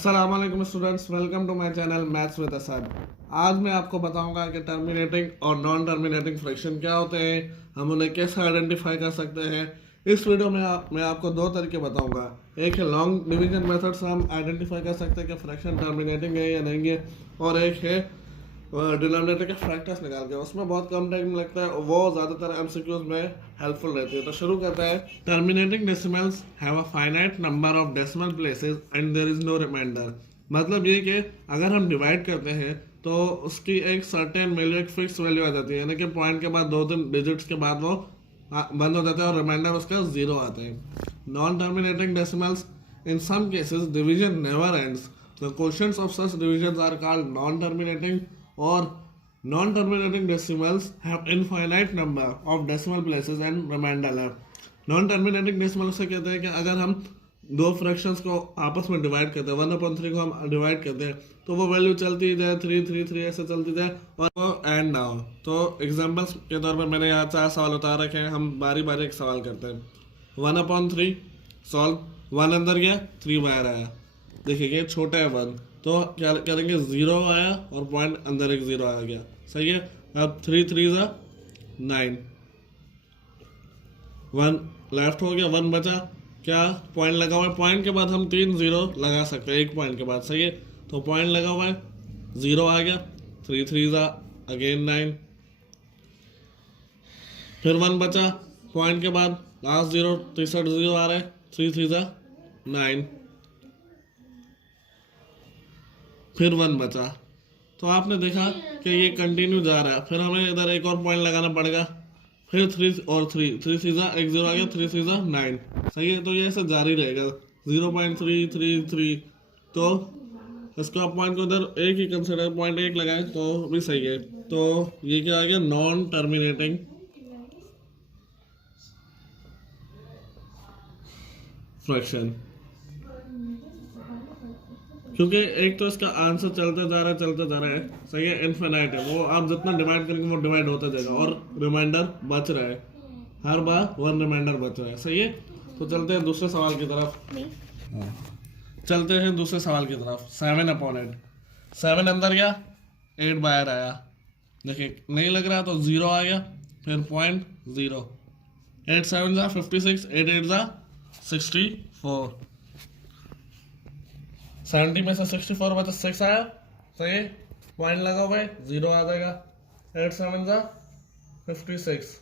अस्सलाम वालेकुम students, welcome to my channel maths with Asad. आज मैं आपको बताऊंगा कि टर्मिनेटिंग और नॉन टर्मिनेटिंग फ्रैक्शन क्या होते हैं, हम उन्हें कैसे आइडेंटिफाई कर सकते हैं। इस वीडियो में मैं आपको दो तरीके बताऊंगा। एक है लॉन्ग डिवीजन मेथड से हम आइडेंटिफाई कर सकते हैं कि फ्रैक्शन टर्मिनेटिंग है या नहीं है, और एक है डिनोमिनेटर के फैक्टर्स निकाल के। उसमें बहुत कम टाइम लगता है, वो ज़्यादातर एमसीक्यूज में हेल्पफुल रहती है। तो शुरू करते हैं। Terminating decimals have a finite number of decimal places and there is no reminder. मतलब ये कि अगर हम डिवाइड करते हैं तो उसकी एक सर्टेन वैल्यू, एक फिक्स वैल्यू आ जाती है, यानी कि पॉइंट के बाद दो तीन डिजिट्स के बाद वो बंद हो जाता है और रिमाइंडर उसका जीरो आता है। Non terminating decimals, in some cases division never ends. The questions of such divisions are called non terminating, और non-terminating decimals have infinite number of decimal places and remainder left. Non-terminating decimal से कहते हैं कि अगर हम दो fractions को आपस में डिवाइड करते हैं, 1/3 को हम डिवाइड करते हैं तो वो वैल्यू चलती जाए, 3 3 3 ऐसे चलती जाए और वो एंड ना हो। तो एग्जांपल्स के तौर पर मैंने यहाँ 4 सवाल उतार रखे हैं, हम बारी बारी एक सवाल करते हैं। 1/3 सॉल्व, 1 अंदर गया, 3 बाहर आया। देखिए ये छोटा है 1, तो क्या करेंगे, 0 आया और पॉइंट अंदर एक 0 आ गया, सही है। अब 3 3 9, 1 लेफ्ट हो गया, 1 बचा, क्या पॉइंट लगा हुआ है, पॉइंट के बाद हम 3 0 लगा सकते हैं एक पॉइंट के बाद, सही है। तो पॉइंट लगा हुआ है, 0 आ गया, 3 3 अगेन 9, फिर 1 बचा, पॉइंट के बाद लास्ट 0, तीसरा 0 आ रहा है, 3 3 9, फिर 1 बचा। तो आपने देखा कि ये कंटिन्यू जा रहा है, फिर हमें इधर एक और पॉइंट लगाना पड़ेगा, फिर 3 और 3 3 सीधा एक 0 आ गया, 3 सीधा 9, सही है। तो ये ऐसे जारी रहेगा, 0.333। तो इसको आप पॉइंट को इधर एक ही कंसिडर, पॉइंट एक लगाए तो भी सही है। तो ये क्या आ गया, नॉन टर्मिनेटिंग फ्रैक्शन, क्योंकि एक तो इसका आंसर चलते जा रहा है, सही है, इनफिनाइट है, वो आप जितना डिवाइड करेंगे वो डिवाइड होता जाएगा, और रिमाइंडर बच रहा है, हर बार 1 रिमाइंडर बच रहा है, सही है। तो चलते हैं दूसरे सवाल की तरफ। चलते हैं दूसरे सवाल की तरफ। 7/8, 7 अंदर गया, 8 बाहर आया। देखिए नहीं लग रहा तो 0 आ गया, फिर पॉइंट 0, 8 7 56, 8 8 64, 70 में से 64 बचा, 6 आया, सही है। पॉइंट लगा हुआ है, 0 आ जाएगा, 8 7 56,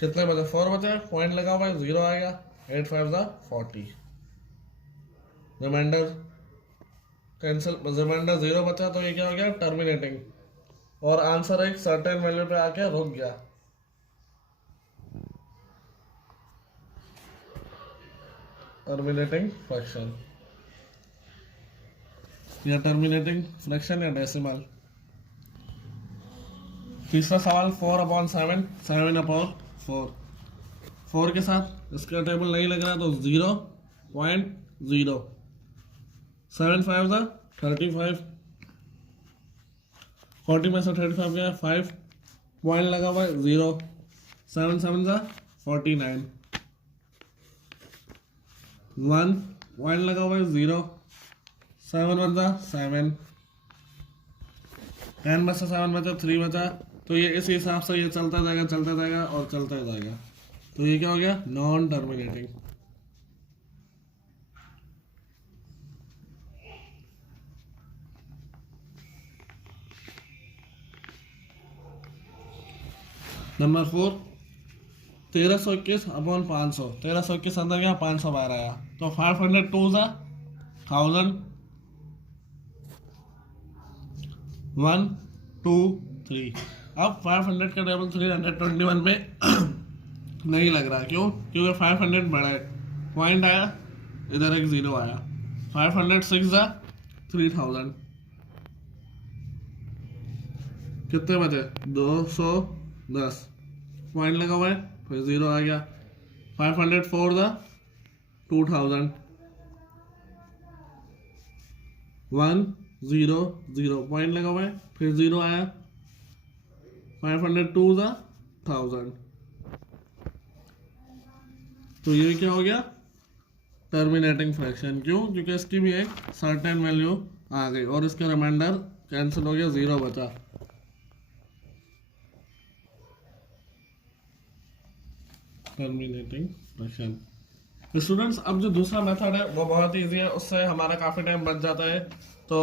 कितने बचा, 4 बचा, पॉइंट लगा हुआ है, 0 आएगा, 8 5 40, रिमाइंडर कैंसिल, रिमाइंडर 0 बचा, तो ये क्या हो गया, टर्मिनेटिंग, और आंसर एक सर्टेन वैल्यू पे आके रुक गया। टर्मिनेटिंग फ्रैक्शन या टर्मिनेटिंग फ्रैक्शन या डेसिमल। तीसरा सवाल 4/7, 7/4, 4 के साथ इसका टेबल नहीं लग रहा तो 0.0, 7 5 35, 40 में से 35 गया, 5 पॉइंट लगा हुआ है, 0, 7 7 49, 1 पॉइंट लगा हुआ है, 0, 7 1 7, 10 में से 7 बचा, 3 बचा। तो ये इस हिसाब से ये चलता जाएगा और चलता जाएगा। तो ये क्या हो गया, नॉन टर्मिनेटिंग। नंबर 4, 1321/500, 1321 अंदर गया, 500 बाहर आया, तो 502 1000, 1 2 3। अब 500 का टेबल 321 में नहीं लग रहा, क्यों, क्योंकि 500 बड़ा है, पॉइंट आया, इधर एक 0 आया, 506 3000, कितने बचे, 210, पॉइंट लगा हुआ है, फिर 0 आ गया, 504 2000, 1 0 0, पॉइंट लगा हुआ है, फिर 0 आया, 502 1000। तो ये क्या हो गया, टर्मिनेटिंग फ्रैक्शन। क्यों? क्योंकि इसकी भी एक सर्टेन वैल्यू आ गई और इसका रिमाइंडर कैंसिल हो गया, 0 बचा। Terminating fraction. स्टूडेंट्स, अब जो दूसरा मेथड है वो बहुत ईजी है, उससे हमारा काफ़ी टाइम बच जाता है। तो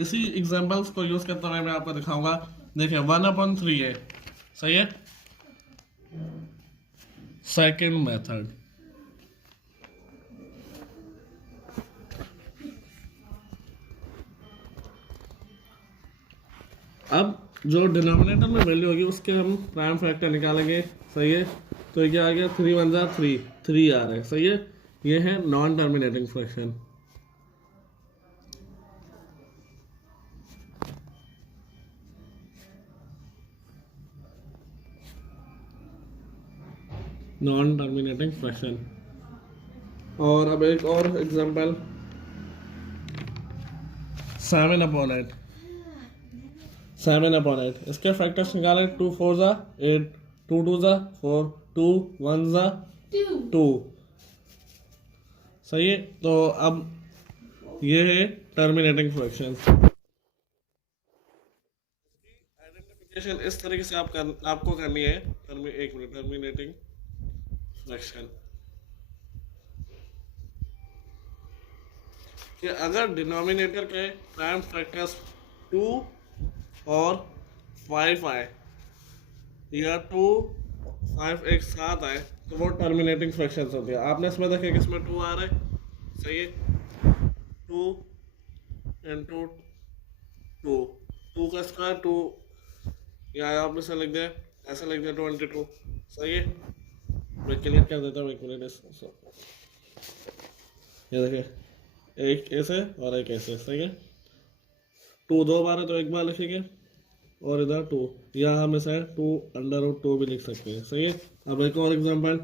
इसी एग्जांपल्स को यूज़ करते हुए मैं आपको दिखाऊंगा। देखिए 1/3 है, सही है। सेकंड मेथड, अब जो डिनोमिनेटर में वैल्यू होगी उसके हम प्राइम फैक्टर निकालेंगे, सही है। तो ये आ गया 3 1 3, 3 आ रहा है, सही है। ये है non terminating fraction. Non terminating fraction. और अब एक और एग्जांपल, 7/8। 7/8 इसके फैक्टर्स निकाले, 2 4 ज़ा 8, 2 2 ज़ा 4, 2 1 ज़ा 2, सही है। तो अब ये है टर्मिनेटिंग फ्रैक्शन। आइडेंटिफिकेशन इस तरीके से आपको करनी है। एक मिनट, टर्मिनेटिंग फ्रैक्शन कि अगर डिनोमिनेटर के प्राइम फैक्टर्स 2 और 5 आए या 2 5 एक साथ आए तो वो टर्मिनेटिंग फ्रैक्शन होती है। आपने इसमें देखा कि इसमें 2 आ रहा है, सही है। 2 इंटू 2, 2 का स्क्वायर 2, या आप इसे लिख दें, ऐसा लिख दें 22, सही है। मैं क्लियर कर देता हूँ, एक मिनट। ये देखिए, एक ऐसे और एक ऐसे, सही है। 2 2 बार है तो एक बार लिखेंगे, और इधर 2, या हम इसे 2√2 भी लिख सकते हैं, सही है। अब एक और एग्जांपल,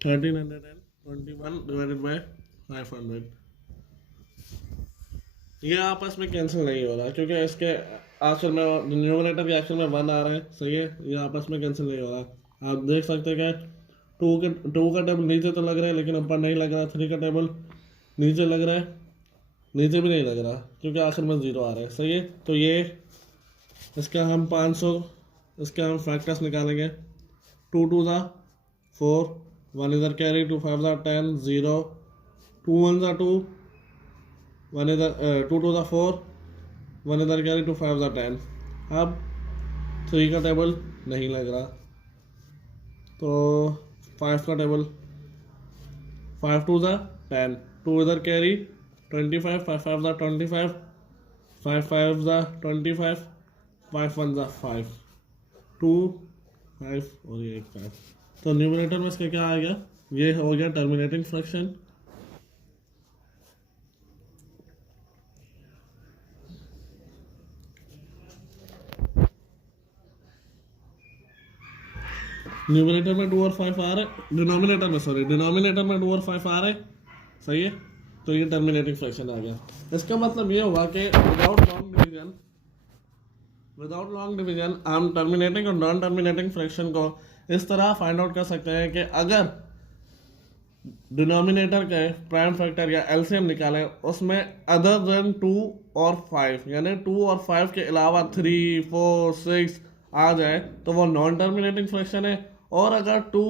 1321 डिवाइडेड बाय 500। ये आपस में कैंसिल नहीं हो रहा क्योंकि इसके आखिर में न्यूमरेटर के आखिर में 1 आ रहा है, सही है। ये आपस में कैंसिल नहीं हो रहा। आप देख सकते हैं कि 2 का टेबल नीचे तो लग रहा है लेकिन ऊपर नहीं लग रहा। 3 का टेबल नीचे लग रहा है, नीचे भी नहीं लग रहा क्योंकि आखिर में 0 आ रहा है, सही है। तो ये इसका हम 500, इसका हम फैक्टर्स निकालेंगे। 2 2 ज़ा 4, 1 इधर कैरी, 2 5 ज़ा 10, 0, 2 1 ज़ा 2, 1 इधर 2 2 ज़ा 4, 1 इधर कैरी, 2 5 ज़ा 10। अब 3 का टेबल नहीं लग रहा तो 5 का टेबल, 5 2 ज़ा 10, 2 इधर कैरी, 25, 5 5 ज़ा 25, 5 5 ज़ा 25, 5 1 ज़ा 5, 2 5 और ये 5। तो न्यूमरेटर में इसका क्या आ गया? ये हो गया टर्मिनेटिंग फ्रैक्शन। न्यूमरेटर में 2 और 5 आ रहे, डिनोमिनेटर में 2 और 5 आ रहे, सही है। तो ये टर्मिनेटिंग फ्रैक्शन आ गया। इसका मतलब ये हुआ कि विदाउट लॉन्ग डिवीजन हम टर्मिनेटिंग और नॉन टर्मिनेटिंग फ्रैक्शन को इस तरह फाइंड आउट कर सकते हैं कि अगर डिनोमिनेटर के प्राइम फैक्टर या एलसीएम निकालें उसमें अदर देन 2 और 5, यानी 2 और 5 के अलावा 3 4 6 आ जाए तो वो नॉन टर्मिनेटिंग फ्रैक्शन है। और अगर 2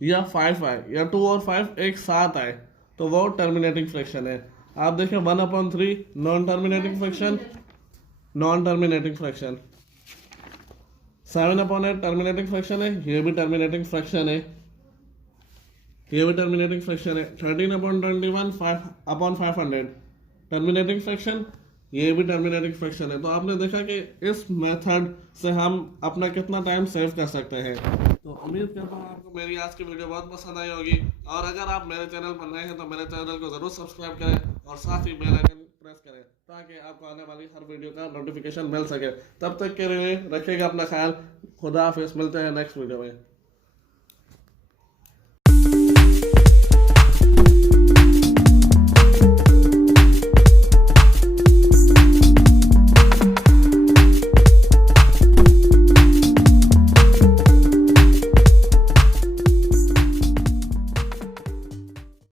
या 5 आए या 2 और 5 एक साथ आए तो वो टर्मिनेटिंग फ्रैक्शन है। आप देखें 1/3 non terminating fraction, non terminating fraction. 7/8 terminating fraction है, ये भी टर्मिनेटिंग फ्रैक्शन है, ये भी टर्मिनेटिंग फ्रैक्शन है। 13/21 5/500 टर्मिनेटिंग फ्रैक्शन, ये भी टर्मिनेटिंग फ्रैक्शन है। तो आपने देखा कि इस मेथड से हम अपना कितना टाइम सेव कर सकते हैं। तो उम्मीद करता हूँ आपको मेरी आज की वीडियो बहुत पसंद आई होगी। और अगर आप मेरे चैनल पर नए हैं तो मेरे चैनल को ज़रूर सब्सक्राइब करें और साथ ही बेल आइकन प्रेस करें ताकि आपको आने वाली हर वीडियो का नोटिफिकेशन मिल सके। तब तक के लिए रखिएगा अपना ख्याल। खुदा हाफिज़, मिलते हैं नेक्स्ट वीडियो में।